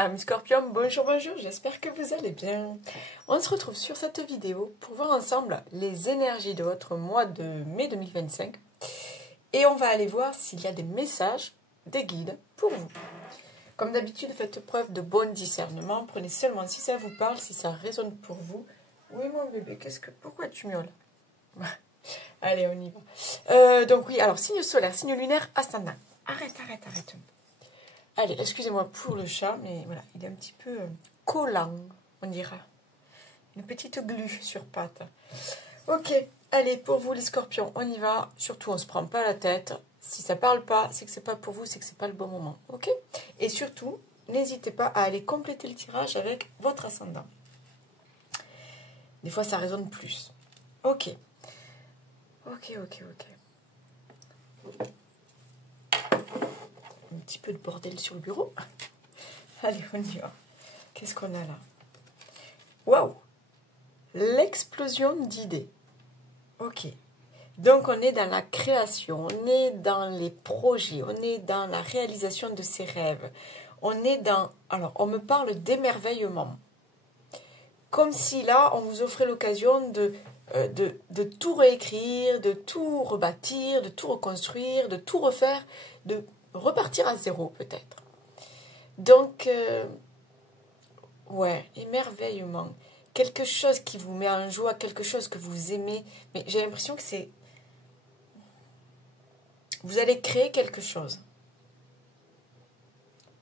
Amis Scorpion, bonjour, bonjour, j'espère que vous allez bien. On se retrouve sur cette vidéo pour voir ensemble les énergies de votre mois de mai 2025. Et on va aller voir s'il y a des messages, des guides pour vous. Comme d'habitude, faites preuve de bon discernement. Prenez seulement si ça vous parle, si ça résonne pour vous. Oui mon bébé, pourquoi tu miaules? Allez, on y va. Donc oui, alors signe solaire, signe lunaire, ascendant. Arrête. Allez, excusez-moi pour le chat, mais voilà, il est un petit peu collant, on dira. Une petite glu sur pattes. Ok, allez, pour vous les scorpions, on y va. Surtout, on ne se prend pas la tête. Si ça ne parle pas, c'est que ce n'est pas pour vous, c'est que ce n'est pas le bon moment. Ok? Et surtout, n'hésitez pas à aller compléter le tirage avec votre ascendant. Des fois, ça résonne plus. Ok. Un petit peu de bordel sur le bureau. Allez, on y va. Qu'est-ce qu'on a là? Waouh! L'explosion d'idées. Ok. Donc, on est dans la création, on est dans les projets, on est dans la réalisation de ses rêves. On est dans... Alors, on me parle d'émerveillement. Comme si là, on vous offrait l'occasion de tout réécrire, de tout rebâtir, de tout reconstruire, de tout refaire, de repartir à zéro peut-être. Donc, ouais, émerveillement. Quelque chose qui vous met en joie, quelque chose que vous aimez. Mais j'ai l'impression que c'est... Vous allez créer quelque chose.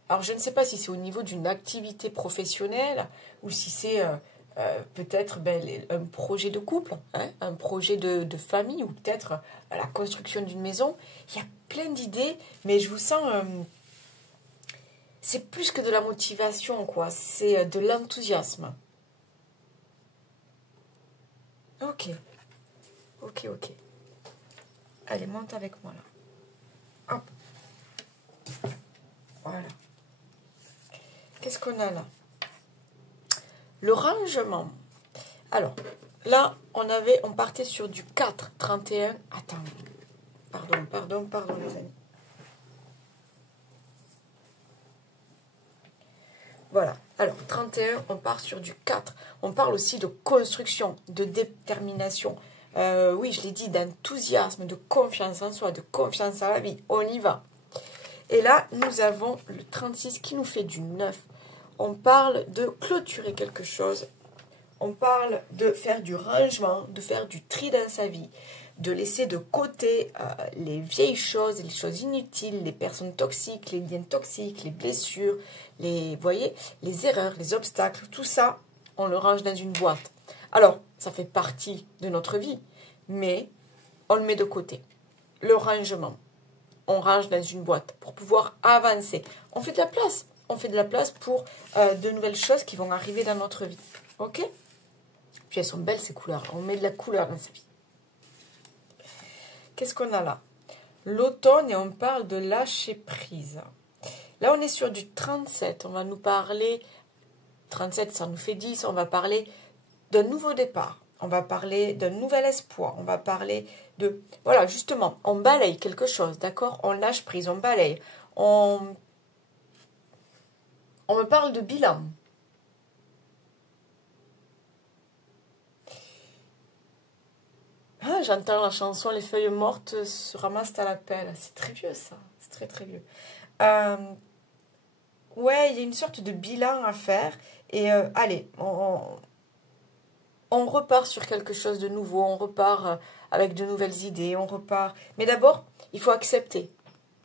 Alors, je ne sais pas si c'est au niveau d'une activité professionnelle ou si c'est peut-être un projet de couple, hein, un projet de famille ou peut-être la construction d'une maison. Il y a plein d'idées, mais je vous sens... c'est plus que de la motivation, quoi. C'est de l'enthousiasme. Ok. Allez, monte avec moi, là. Hop. Voilà. Qu'est-ce qu'on a là? Le rangement. Alors, là, on partait sur du 4, 31. Attends. Pardon, les amis. Voilà. Alors, 31, on part sur du 4. On parle aussi de construction, de détermination. Oui, je l'ai dit, d'enthousiasme, de confiance en soi, de confiance à la vie. On y va. Et là, nous avons le 36 qui nous fait du 9. On parle de clôturer quelque chose. On parle de faire du rangement, de faire du tri dans sa vie, de laisser de côté les vieilles choses, les choses inutiles, les personnes toxiques, les liens toxiques, les blessures, vous voyez, les erreurs, les obstacles, tout ça, on le range dans une boîte. Alors, ça fait partie de notre vie, mais on le met de côté. Le rangement, on range dans une boîte pour pouvoir avancer. On fait de la place. On fait de la place pour de nouvelles choses qui vont arriver dans notre vie. Ok? Puis elles sont belles ces couleurs. On met de la couleur dans sa vie. Qu'est-ce qu'on a là? L'automne et on parle de lâcher prise. Là, on est sur du 37. On va nous parler... 37, ça nous fait 10. On va parler d'un nouveau départ. On va parler d'un nouvel espoir. On va parler de... Voilà, justement, on balaye quelque chose, d'accord? On lâche prise, on balaye. On me parle de bilan. Ah, j'entends la chanson Les feuilles mortes se ramassent à la pelle. C'est très vieux, ça. C'est très, très vieux. Ouais, il y a une sorte de bilan à faire. Et allez, on repart sur quelque chose de nouveau. On repart avec de nouvelles idées. On repart. Mais d'abord, il faut accepter.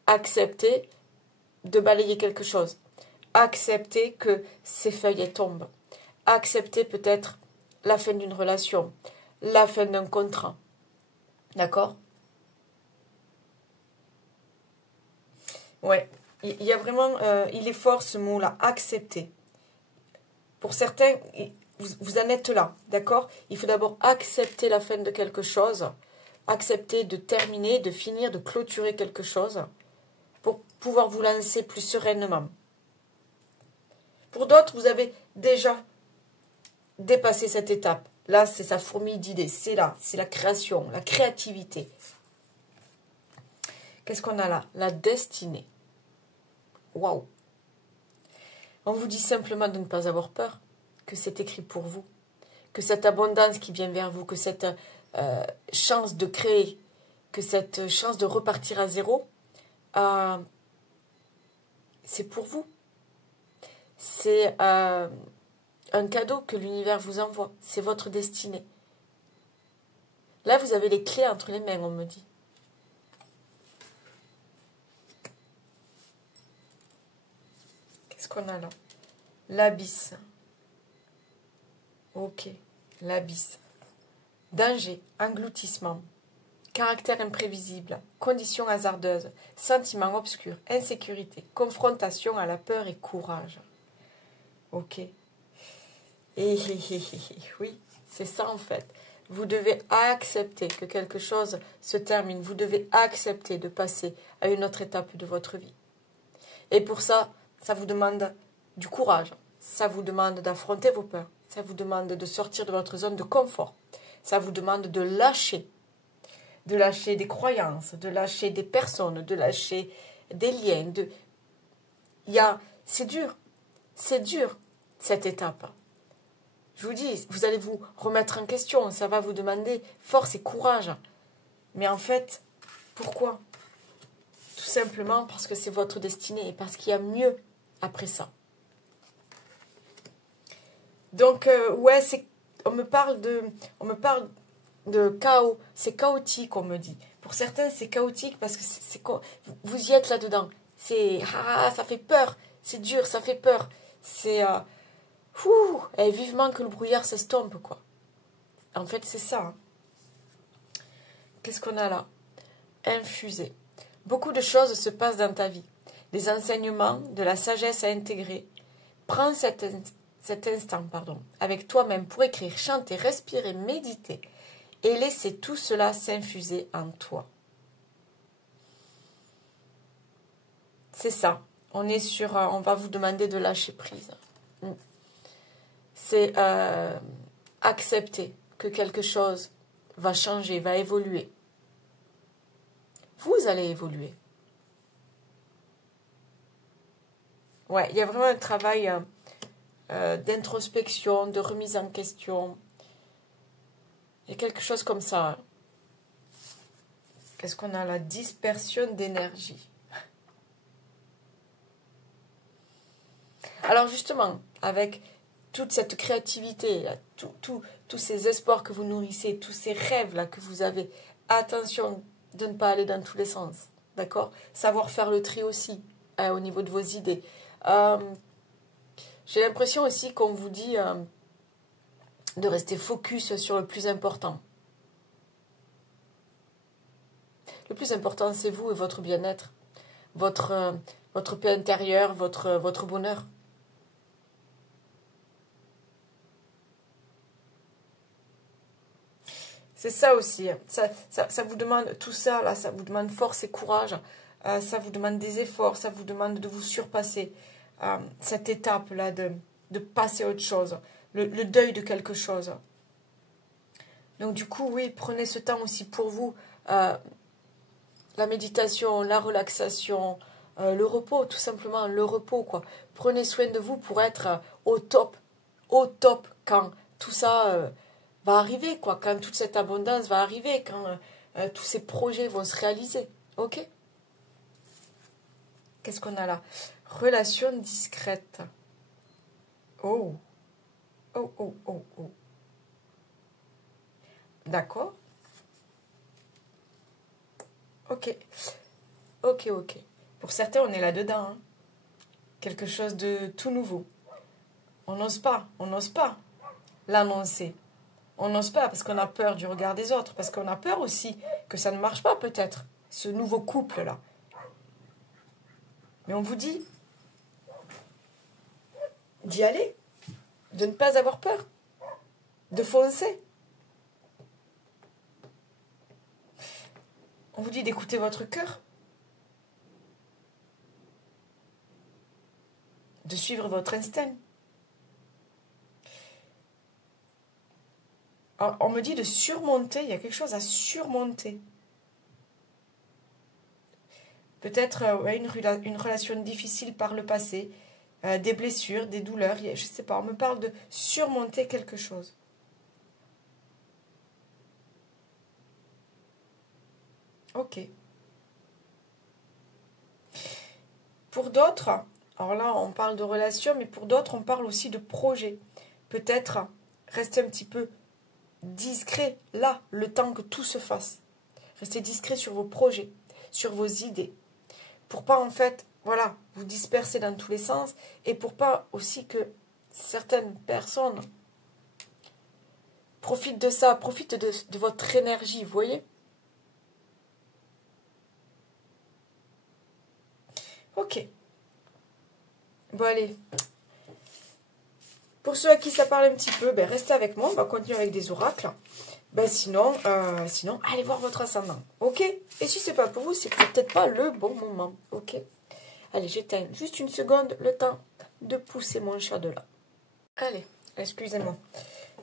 Accepter de balayer quelque chose. Accepter que ces feuilles tombent. Accepter peut-être la fin d'une relation. La fin d'un contrat. D'accord? Ouais. Il y a vraiment... il est fort ce mot-là. Accepter. Pour certains, vous en êtes là. D'accord? Il faut d'abord accepter la fin de quelque chose. Accepter de terminer, de finir, de clôturer quelque chose. Pour pouvoir vous lancer plus sereinement. Pour d'autres, vous avez déjà dépassé cette étape. Là, c'est sa fourmille d'idées. C'est là, c'est la création, la créativité. Qu'est-ce qu'on a là? La destinée. Waouh! On vous dit simplement de ne pas avoir peur, que c'est écrit pour vous, que cette abondance qui vient vers vous, que cette chance de créer, que cette chance de repartir à zéro, c'est pour vous. C'est un cadeau que l'univers vous envoie. C'est votre destinée. Là, vous avez les clés entre les mains, on me dit. Qu'est-ce qu'on a là? L'abysse. Ok, l'abysse. Danger, engloutissement, caractère imprévisible, conditions hasardeuses, sentiments obscurs, insécurité, confrontation à la peur et courage. Ok. Et oui, c'est ça en fait. Vous devez accepter que quelque chose se termine. Vous devez accepter de passer à une autre étape de votre vie. Et pour ça, ça vous demande du courage. Ça vous demande d'affronter vos peurs. Ça vous demande de sortir de votre zone de confort. Ça vous demande de lâcher des croyances, de lâcher des personnes, de lâcher des liens. C'est dur cette étape. Je vous dis, vous allez vous remettre en question, ça va vous demander force et courage. Mais en fait, pourquoi? Tout simplement parce que c'est votre destinée et parce qu'il y a mieux après ça. Donc, ouais, on me parle de chaos. C'est chaotique, on me dit. Pour certains, c'est chaotique parce que vous y êtes là-dedans. Ça fait peur. C'est dur, ça fait peur. Et vivement que le brouillard s'estompe, quoi. En fait, c'est ça. Hein. Qu'est-ce qu'on a là? Infusé. Beaucoup de choses se passent dans ta vie. Des enseignements, de la sagesse à intégrer. Prends cet instant, avec toi-même pour écrire, chanter, respirer, méditer et laisser tout cela s'infuser en toi. C'est ça. On va vous demander de lâcher prise. C'est accepter que quelque chose va changer, va évoluer. Vous allez évoluer. Ouais, il y a vraiment un travail d'introspection, de remise en question. Il y a quelque chose comme ça. Qu'est-ce qu'on a là? Dispersion d'énergie. Alors justement, avec toute cette créativité, là, tous ces espoirs que vous nourrissez, tous ces rêves-là que vous avez, attention de ne pas aller dans tous les sens. D'accord? Savoir faire le tri aussi au niveau de vos idées. J'ai l'impression aussi qu'on vous dit de rester focus sur le plus important. Le plus important, c'est vous et votre bien-être, votre paix intérieure, votre bonheur. C'est ça aussi. Ça vous demande tout ça, là, ça vous demande force et courage. Ça vous demande des efforts, ça vous demande de vous surpasser. Cette étape-là de passer à autre chose. Le deuil de quelque chose. Donc du coup, oui, prenez ce temps aussi pour vous. La méditation, la relaxation, le repos, tout simplement, le repos, quoi. Prenez soin de vous pour être au top quand tout ça va arriver, quoi. Quand toute cette abondance va arriver, quand tous ces projets vont se réaliser. Ok? Qu'est-ce qu'on a là? Relation discrète. Oh. Oh. D'accord. Ok. Pour certains, on est là-dedans. Hein. Quelque chose de tout nouveau. On n'ose pas l'annoncer. On n'ose pas parce qu'on a peur du regard des autres, parce qu'on a peur aussi que ça ne marche pas peut-être, ce nouveau couple-là. Mais on vous dit d'y aller, de ne pas avoir peur, de foncer. On vous dit d'écouter votre cœur, de suivre votre instinct. Alors, on me dit de surmonter, il y a quelque chose à surmonter. Peut-être une relation difficile par le passé, des blessures, des douleurs, je ne sais pas, on me parle de surmonter quelque chose. Ok. Pour d'autres, alors là on parle de relations, mais pour d'autres on parle aussi de projets. Peut-être rester un petit peu discret là, le temps que tout se fasse. Restez discret sur vos projets, sur vos idées. Pour pas en fait, voilà, vous disperser dans tous les sens. Et pour pas aussi que certaines personnes profitent de ça, profitent de votre énergie, vous voyez? Ok. Bon allez. Pour ceux à qui ça parle un petit peu, ben, restez avec moi, on va continuer avec des oracles. Ben sinon, allez voir votre ascendant. Ok? Et si c'est pas pour vous, c'est peut-être pas le bon moment. Ok? Allez, j'éteins juste une seconde, le temps de pousser mon chat de là. Allez, excusez-moi.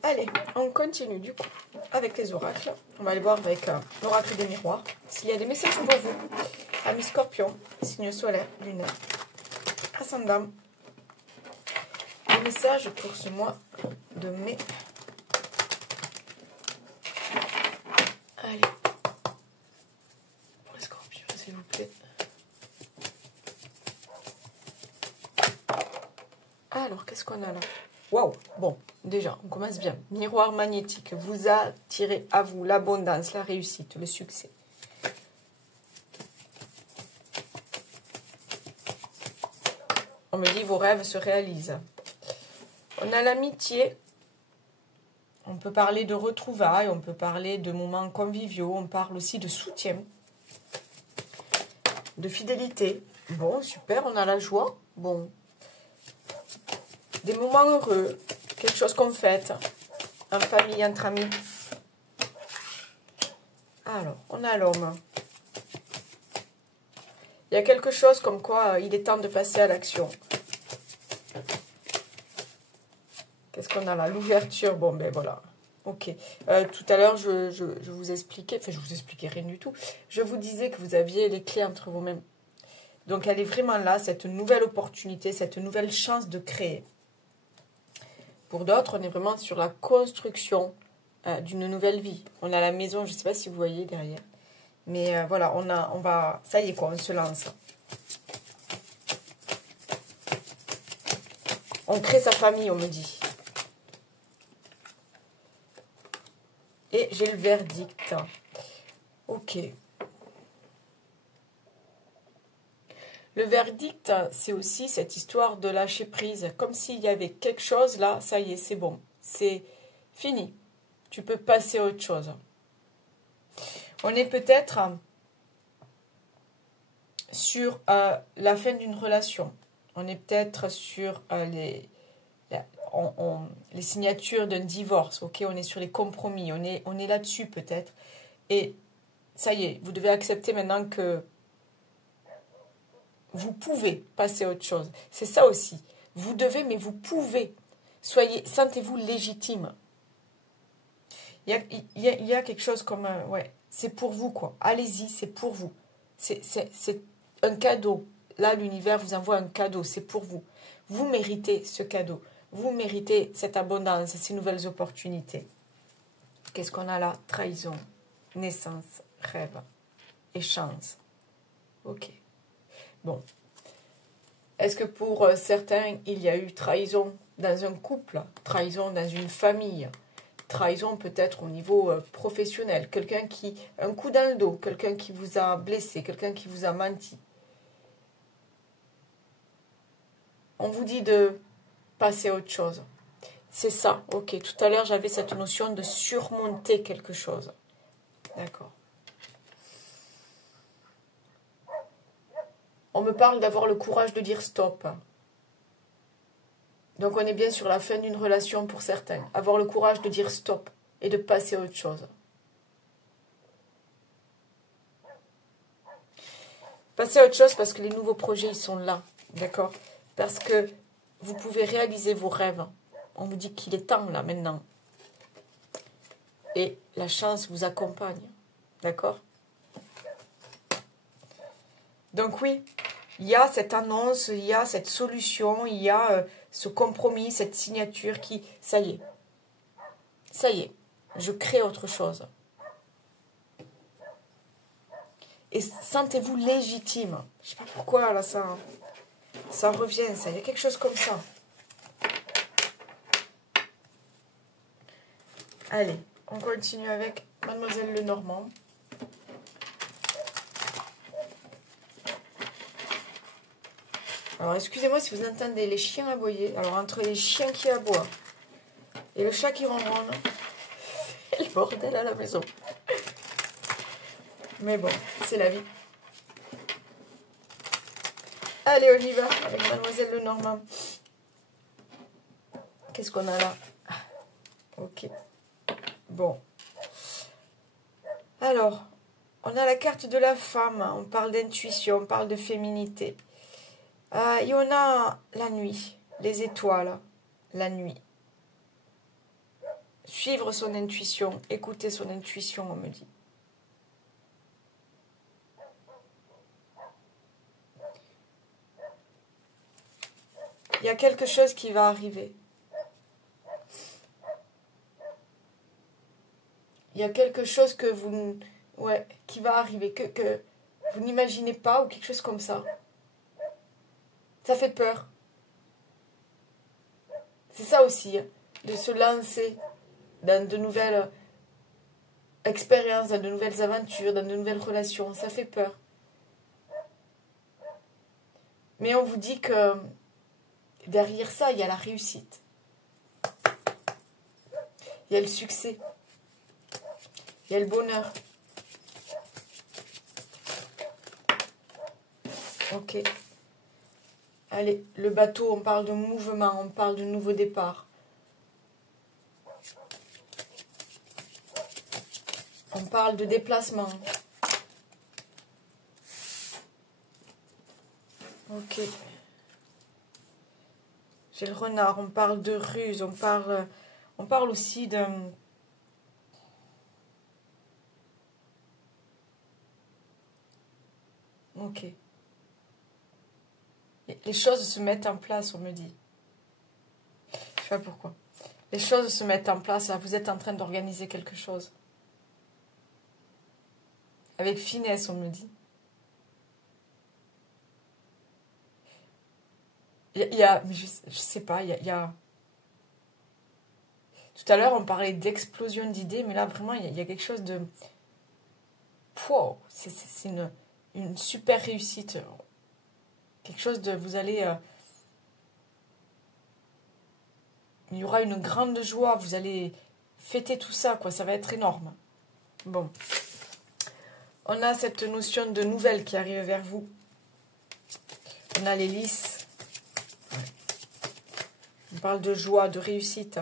Allez, on continue du coup avec les oracles. On va aller voir avec l'oracle des miroirs. S'il y a des messages pour vous, amis scorpion, signe solaire, lunaire, ascendant. Des messages pour ce mois de mai. Allez. Pour les scorpions, s'il vous plaît. Alors, qu'est-ce qu'on a là? Waouh! Bon, déjà, on commence bien. Miroir magnétique vous attirez à vous l'abondance, la réussite, le succès. On me dit vos rêves se réalisent. On a l'amitié. On peut parler de retrouvailles, on peut parler de moments conviviaux, on parle aussi de soutien, de fidélité. Bon, super, on a la joie. Bon, des moments heureux, quelque chose qu'on fête, en famille, entre amis. Alors, on a l'homme. Il y a quelque chose comme quoi il est temps de passer à l'action. Qu'est-ce qu'on a là? L'ouverture. Bon, ben voilà. Ok. Tout à l'heure, je vous expliquais, enfin, je vous expliquais rien du tout. Je vous disais que vous aviez les clés entre vous-mêmes. Donc, elle est vraiment là, cette nouvelle opportunité, cette nouvelle chance de créer. Pour d'autres, on est vraiment sur la construction d'une nouvelle vie. On a la maison, je ne sais pas si vous voyez derrière. Mais voilà, on va, ça y est quoi, on se lance. On crée sa famille, on me dit. Et j'ai le verdict. Ok. Le verdict, c'est aussi cette histoire de lâcher prise. Comme s'il y avait quelque chose là, ça y est, c'est bon. C'est fini. Tu peux passer à autre chose. On est peut-être sur la fin d'une relation. On est peut-être sur les signatures d'un divorce. Ok, on est sur les compromis. On est là-dessus peut-être. Et ça y est, vous devez accepter maintenant que vous pouvez passer à autre chose. C'est ça aussi. Vous devez, mais vous pouvez. Sentez-vous légitime. Il y a quelque chose comme... ouais, c'est pour vous, quoi. Allez-y, c'est pour vous. C'est un cadeau. Là, l'univers vous envoie un cadeau. C'est pour vous. Vous méritez ce cadeau. Vous méritez cette abondance, ces nouvelles opportunités. Qu'est-ce qu'on a là? Trahison, naissance, rêve et chance. Ok. Bon. Est-ce que pour certains, il y a eu trahison dans un couple, trahison dans une famille, trahison peut-être au niveau professionnel, quelqu'un qui, un coup dans le dos, quelqu'un qui vous a blessé, quelqu'un qui vous a menti. On vous dit de passer à autre chose. C'est ça, ok. Tout à l'heure, j'avais cette notion de surmonter quelque chose. D'accord. On me parle d'avoir le courage de dire stop. Donc on est bien sur la fin d'une relation pour certains. Avoir le courage de dire stop et de passer à autre chose. Passer à autre chose parce que les nouveaux projets, ils sont là. D'accord? Parce que vous pouvez réaliser vos rêves. On vous dit qu'il est temps là maintenant. Et la chance vous accompagne. D'accord? Donc oui, il y a cette annonce, il y a cette solution, il y a ce compromis, cette signature qui... Ça y est, je crée autre chose. Et sentez-vous légitime. Je sais pas pourquoi, là, ça revient, ça. Il y a quelque chose comme ça. Allez, on continue avec Mademoiselle Lenormand. Alors, excusez-moi si vous entendez les chiens aboyer. Alors, entre les chiens qui aboient et le chat qui ronronne, c'est le bordel à la maison. Mais bon, c'est la vie. Allez, on y va avec Mademoiselle Lenormand. Qu'est-ce qu'on a là? Ok. Bon. Alors, on a la carte de la femme. On parle d'intuition, on parle de féminité. Et on a la nuit, les étoiles, la nuit. Suivre son intuition, écouter son intuition, on me dit. Il y a quelque chose qui va arriver. Il y a quelque chose que vous... Ouais, qui va arriver, que vous n'imaginez pas ou quelque chose comme ça. Ça fait peur. C'est ça aussi, hein, de se lancer dans de nouvelles expériences, dans de nouvelles aventures, dans de nouvelles relations. Ça fait peur. Mais on vous dit que derrière ça, il y a la réussite. Il y a le succès. Il y a le bonheur. Ok. Allez, le bateau, on parle de mouvement, on parle de nouveau départ. On parle de déplacement. Ok. J'ai le renard, on parle de ruse, on parle aussi de... Ok. Les choses se mettent en place, on me dit. Je sais pas pourquoi. Les choses se mettent en place, là, vous êtes en train d'organiser quelque chose. Avec finesse, on me dit. Il y a mais je sais pas, il y a... Tout à l'heure, on parlait d'explosion d'idées, mais là, vraiment, il y a quelque chose de... Wow, c'est une super réussite. Quelque chose de... Vous allez... il y aura une grande joie, vous allez fêter tout ça, quoi. Ça va être énorme. Bon. On a cette notion de nouvelle qui arrive vers vous. On a les lys. On parle de joie, de réussite,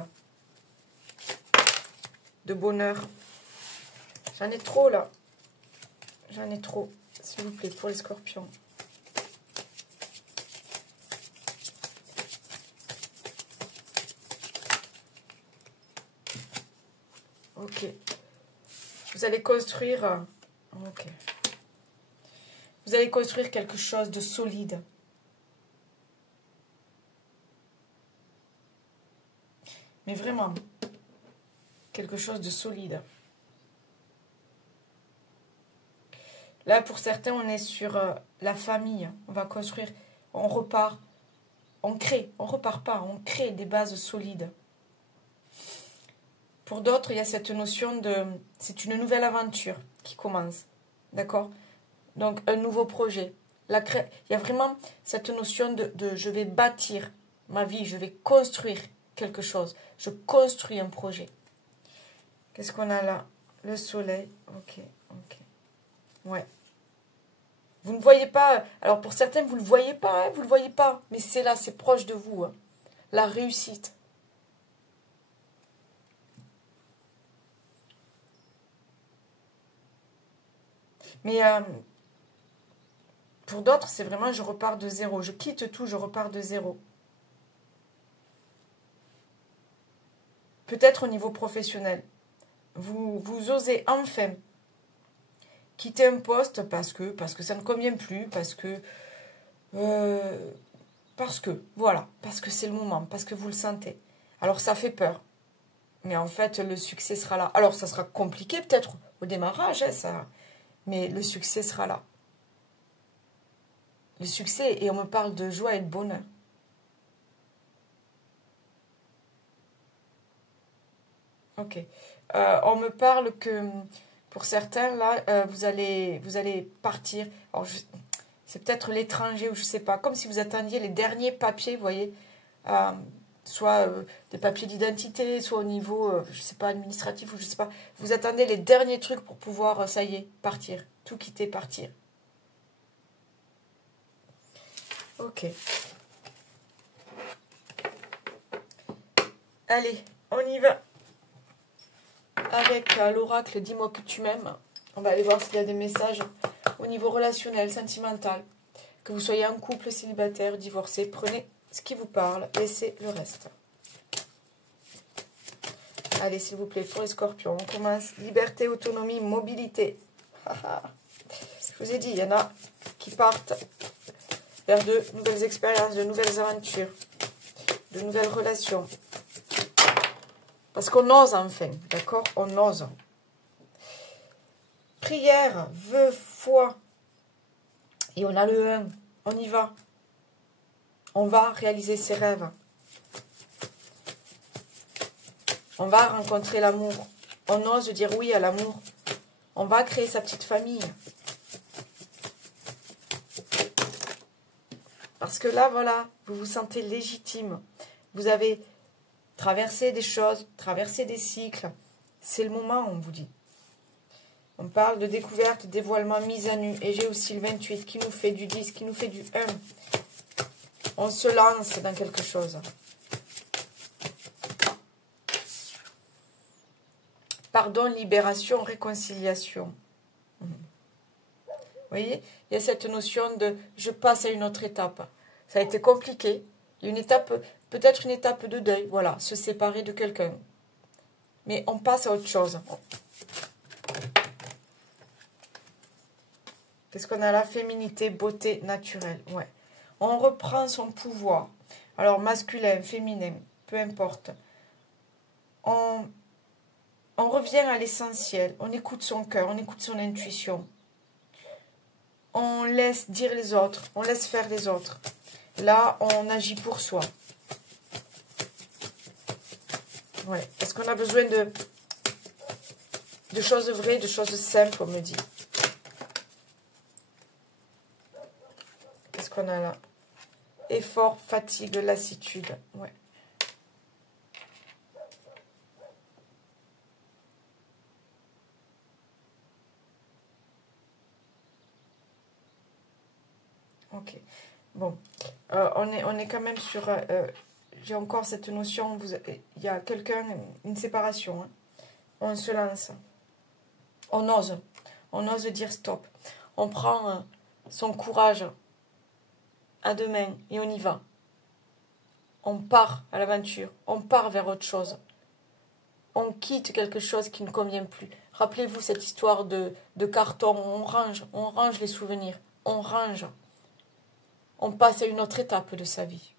de bonheur. J'en ai trop, là. J'en ai trop, s'il vous plaît, pour les scorpions. Ok. Vous allez construire... Ok. Vous allez construire quelque chose de solide. Mais vraiment, quelque chose de solide. Là, pour certains, on est sur la famille. On va construire, on repart, on crée, on repart pas, on crée des bases solides. Pour d'autres, il y a cette notion de... C'est une nouvelle aventure qui commence. D'accord? Donc, un nouveau projet. Il y a vraiment cette notion de je vais bâtir ma vie, je vais construire quelque chose. Je construis un projet. Qu'est-ce qu'on a là? Le soleil. Ok, ok. Ouais. Vous ne voyez pas... Alors, pour certains, vous ne le voyez pas, hein, vous ne le voyez pas. Mais c'est là, c'est proche de vous. Hein. La réussite. Mais pour d'autres, c'est vraiment je repars de zéro. Je quitte tout, je repars de zéro. Peut-être au niveau professionnel. Vous osez enfin quitter un poste parce que ça ne convient plus, parce que Parce que, voilà, parce que c'est le moment, parce que vous le sentez. Alors ça fait peur. Mais en fait, le succès sera là. Alors ça sera compliqué peut-être au démarrage, hein, ça, mais le succès sera là. Le succès, et on me parle de joie et de bonheur. Ok. On me parle que pour certains, là, vous allez partir. Alors, c'est peut-être l'étranger ou je sais pas. Comme si vous attendiez les derniers papiers, vous voyez. euh, Soit des papiers d'identité, soit au niveau, je sais pas, administratif ou je sais pas. Vous attendez les derniers trucs pour pouvoir, ça y est, partir. Tout quitter, partir. Ok. Allez, on y va. Avec l'oracle Dis-moi que tu m'aimes. On va aller voir s'il y a des messages au niveau relationnel, sentimental. Que vous soyez en couple, célibataire, divorcé, prenez ce qui vous parle, laissez le reste. Allez, s'il vous plaît, pour les scorpions, on commence. Liberté, autonomie, mobilité. Je vous ai dit, il y en a qui partent vers de nouvelles expériences, de nouvelles aventures, de nouvelles relations. Parce qu'on ose enfin, d'accord? On ose. Prière, vœu, foi. Et on a le 1. On y va. On va réaliser ses rêves. On va rencontrer l'amour. On ose dire oui à l'amour. On va créer sa petite famille. Parce que là, voilà, vous vous sentez légitime. Vous avez traversé des choses, traversé des cycles. C'est le moment, on vous dit. On parle de découverte, dévoilement, mise à nu. Et j'ai aussi le 28 qui nous fait du 10, qui nous fait du 1. On se lance dans quelque chose. Pardon, libération, réconciliation. Vous voyez, il y a cette notion de je passe à une autre étape. Ça a été compliqué. Il y a une étape, peut-être une étape de deuil, voilà, se séparer de quelqu'un. Mais on passe à autre chose. Qu'est-ce qu'on a là? Féminité, beauté naturelle. Ouais. On reprend son pouvoir. Alors, masculin, féminin, peu importe. On revient à l'essentiel. On écoute son cœur, on écoute son intuition. On laisse dire les autres, on laisse faire les autres. Là, on agit pour soi. Ouais. Est-ce qu'on a besoin de choses vraies, de choses simples, on me dit. Qu'est-ce qu'on a là? Effort, fatigue, lassitude. Ouais. Ok. Bon. On est quand même sur... j'ai encore cette notion. Il y a quelqu'un, une séparation. Hein. On se lance. On ose. On ose dire stop. On prend son courage à deux mains et on y va. On part à l'aventure. On part vers autre chose. On quitte quelque chose qui ne convient plus. Rappelez-vous cette histoire de carton. On range les souvenirs. On range. On passe à une autre étape de sa vie.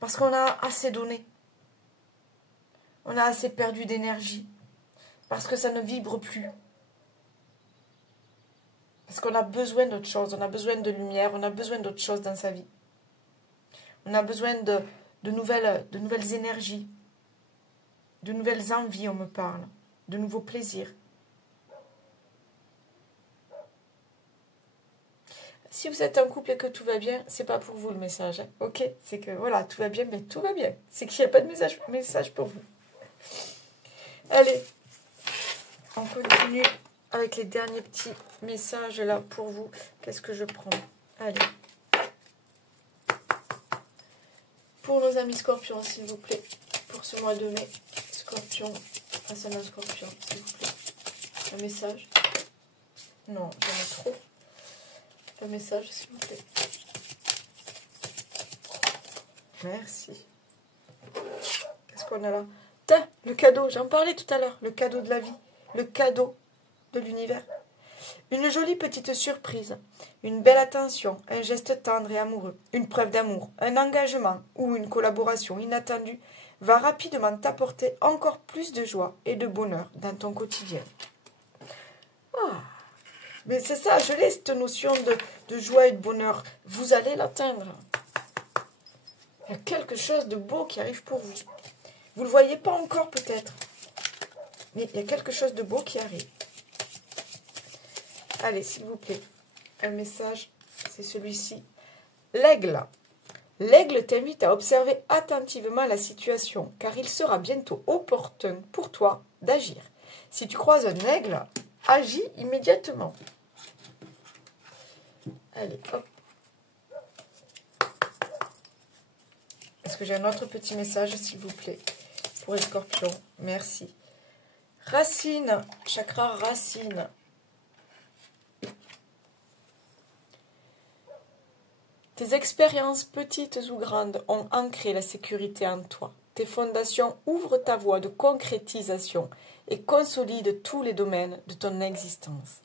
Parce qu'on a assez donné. On a assez perdu d'énergie. Parce que ça ne vibre plus. Parce qu'on a besoin d'autre chose. On a besoin de lumière. On a besoin d'autre chose dans sa vie. On a besoin de nouvelles énergies. De nouvelles envies, on me parle. De nouveaux plaisirs. Si vous êtes en couple et que tout va bien, c'est pas pour vous le message. Hein. Ok, c'est que voilà, tout va bien, mais tout va bien. C'est qu'il n'y a pas de message pour vous. Allez, on continue avec les derniers petits messages là pour vous. Qu'est-ce que je prends? Allez. Pour nos amis scorpions, s'il vous plaît. Pour ce mois de mai, scorpion, ascendant scorpion, s'il vous plaît. Un message? Non, j'en ai trop. Un message, s'il vous plaît. Merci. Qu'est-ce qu'on a là? Le cadeau, j'en parlais tout à l'heure. Le cadeau de la vie. Le cadeau de l'univers. Une jolie petite surprise, une belle attention, un geste tendre et amoureux, une preuve d'amour, un engagement ou une collaboration inattendue va rapidement t'apporter encore plus de joie et de bonheur dans ton quotidien. Ah, mais c'est ça, je l'ai, cette notion de joie et de bonheur. Vous allez l'atteindre. Il y a quelque chose de beau qui arrive pour vous. Vous ne le voyez pas encore peut-être, mais il y a quelque chose de beau qui arrive. Allez, s'il vous plaît, un message, c'est celui-ci. L'aigle. L'aigle t'invite à observer attentivement la situation, car il sera bientôt opportun pour toi d'agir. Si tu croises un aigle, agis immédiatement. Allez, hop. Est-ce que j'ai un autre petit message, s'il vous plaît, pour les scorpions? Merci. Racine, chakra racine. Tes expériences petites ou grandes ont ancré la sécurité en toi. Tes fondations ouvrent ta voie de concrétisation et consolident tous les domaines de ton existence.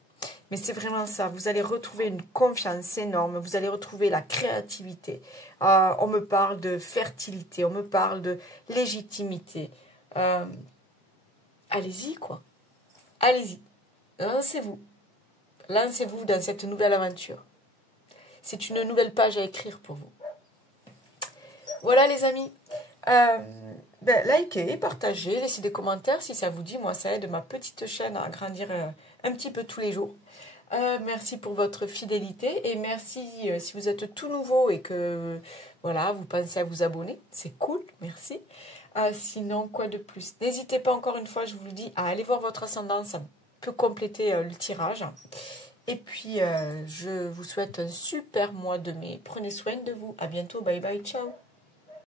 Mais c'est vraiment ça, vous allez retrouver une confiance énorme, vous allez retrouver la créativité. On me parle de fertilité, on me parle de légitimité. Allez-y, quoi. Allez-y. Lancez-vous. Lancez-vous dans cette nouvelle aventure. C'est une nouvelle page à écrire pour vous. Voilà les amis. Likez, partagez, laissez des commentaires si ça vous dit. Moi, ça aide ma petite chaîne à grandir un petit peu tous les jours. Merci pour votre fidélité et merci si vous êtes tout nouveau et que voilà, vous pensez à vous abonner. C'est cool, merci. Sinon, quoi de plus? N'hésitez pas encore une fois, je vous le dis, à aller voir votre ascendant. Ça peut compléter le tirage. Et puis, je vous souhaite un super mois de mai. Prenez soin de vous. À bientôt. Bye bye. Ciao.